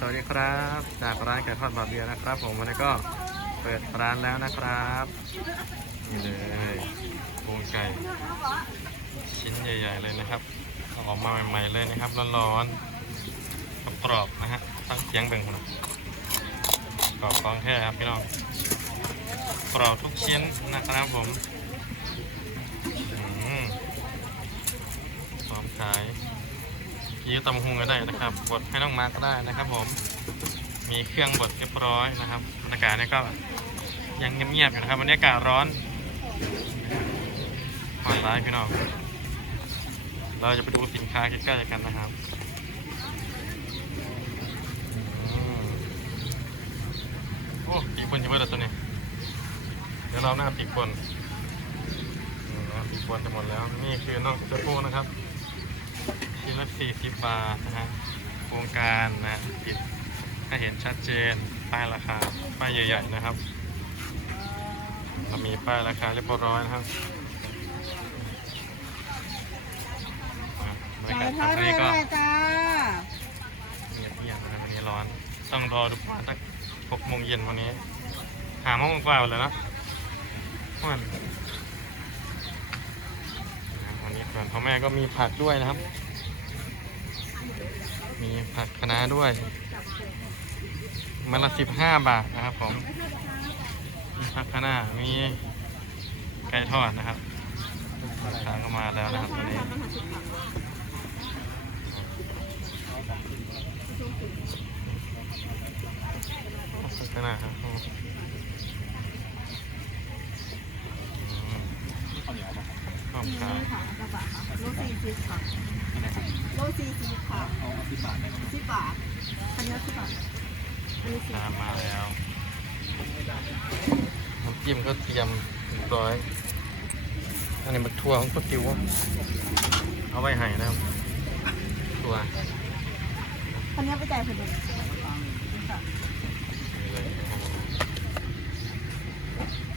สวัสดีครับ จากร้านไก่ทอดบาเบียนะครับ ผมวันนี้ก็เปิดร้านแล้วนะครับนี่เลยปูไก่ ชิ้นใหญ่ ๆ เลยนะครับเอาออกมาใหม่ๆเลยนะครับร้อนๆกรอบๆนะฮะตั้งเสียงเบ่งนะกรอบของแท้ครับพี่น้องกรอบทุกชิ้นนะครับผมอืมพร้อมขาย ยีตำหงก็ได้นะครับ บดให้น้องมาร์กก็ได้นะครับ ผม มีเครื่องบดเรียบร้อยนะครับบรรยากาศเนี่ยก็ยังเงียบๆอยู่นะครับวันนี้อากาศร้อนผ่อนร้ายพี่น้อง เราจะไปดูสินค้าใกล้ๆกันนะครับอืมโอ้ปีกบนจะเบิดแล้วตัวนี้ เดี๋ยวเราหน้าปีกบนอืมปีกบนจะหมดแล้ว นี่คือน้องเจ้าปูนะครับ ชิ้นละ40บาทนะฮะโครงการนะติดให้เห็นชัดเจนป้ายราคาป้ายใหญ่ๆนะครับเรามีป้ายราคาเรียบร้อยนะครับอะบรรไก่ยากาศทอดตอนนี้ก็เลยจ้าเงียบๆนะครับวันนี้ร้อน ต้องรอดูว่าสัก6โมงเย็นวันนี้ หาโมงกว่าเลยนะมันวันนี้ส่วนพ่อแม่ก็มีผักด้วยนะครับมี ผักคะน้าด้วยมันละสิบห้าบาทนะครับผมมีผักคะน้ามีไก่ทอดนะครับลูกค้าก็มาแล้วนะครับวันนี้ผักคะน้าครับอืมขอบคุณครับค่ะกระบะค่ะโลสี่สิบค่ะโลสี่สิบค่ะ เอาสิบบาทได้ไหม สิบบาทอันนี้สิบบาทอั นนี้สิบตามมาแล้วน้ำจิ้มก็เตรียมเรียบร้อย อันนี้มันทัวของก๋วยเตี๋ยวเอาไว้ให้นะครับทัวอันนี้ไปจ่ายผลนี่เลย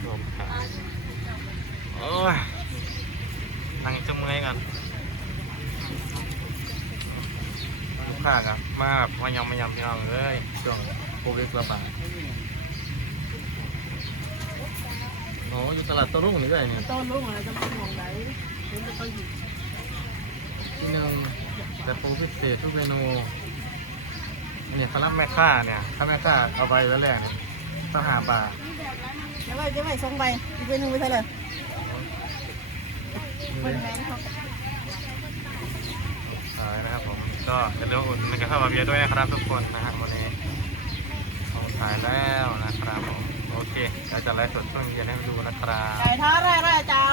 รวมขายโอ้ยนั่งจะเมื่อยกันลูกค้ากับมาแบบมายำมายำพี่น้องเอ้ยช่วง โควิดระบาดโอ้อยู่ตลาดโต้รุ่งนี่ด้วยเนี่ยต้นลูกอะไรจะมองไหนนี่จะต้องหยิบที่หนึ่งแต่ปูพิเศษทุกเมนูเนี่ยคารับแม่ค่าเนี่ยถ้าแม่ค่าเอาไปแล้วแรกเนี่ยต้องหาบาทเดี๋ยวไปเดี๋ยวไปส่งไปอีกเป็นหนึ่งไปเท่าไหร่นี่คนเลยแมงเขาขายนะครับผมก็จะเลือกอุ่นในกระทะบาเบียด้วยนะครับทุกคนนะฮะวันนี้ หายแล้วนะครับผมโอเคเราจะไลฟ์สดช่วงเย็นให้ดูนะครับไก่ทอาแรกๆจ้า